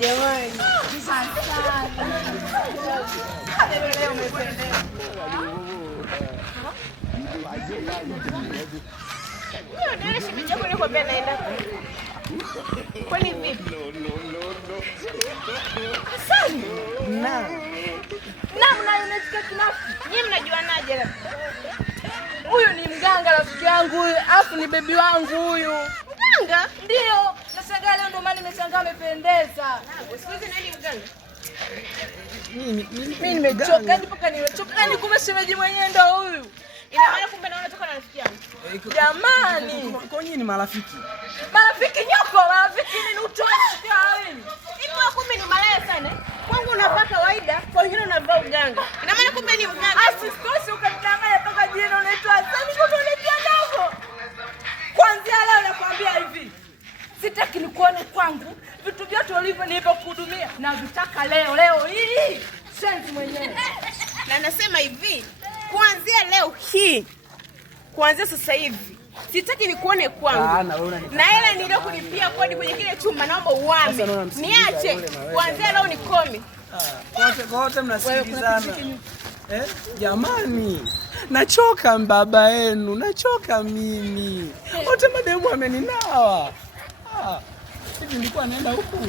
Jamani. Leo umependeza. Ndio shemeji yako niko pia naenda. Kwani vipi? Asali. Unasikia kinafu. Nyinyi mnajuanaje labda? Huyu ni mganga rafiki yangu huyu, afu ni bebi wangu huyu. Mganga? Ndio. Nashangaa leo ndo maana nimeshangaa amependeza. Siku hizi nani mganga? Mimi nimechoka, hadi mpaka nimechoka. Ni kumbe shemeji mwenyewe ndo huyu. Ina maana kumbe naona toka na rafiki yangu. Jamani, kwa nini ni marafiki? Marafiki nyoko, marafiki ni utoe sikia wewe. Ipo kumbe ni malaya sana. Kwangu unavaa kawaida, kwa wengine unavaa uganga. Ina maana kumbe ni mganga. Asikosi ukamdanganya toka jina unaitwa Asani, kumbe unaitwa Dogo. Kwanza leo nakwambia hivi. Sitaki nikuone kwangu. Vitu vyote ulivyonipa kuhudumia na vitaka leo hii. Shenzi mwenyewe. Na nasema hivi, kuanzia leo hii, kuanzia sasa hivi, sitaki nikuone kwangu. Na ile niliyokulipia kodi kwenye kile chumba naomba uame. Niache. Kuanzia leo nikome. Wote mnasikilizana. Jamani, nachoka baba yenu, nachoka mimi. Wote mademu ameninawa. Hivi nilikuwa naenda huku.